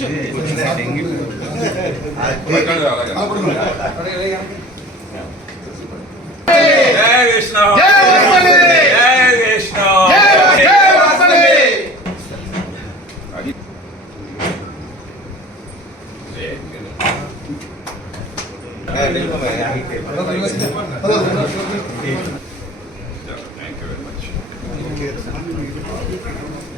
कुछ कुछ देंगे जय जय जय Thank you very much.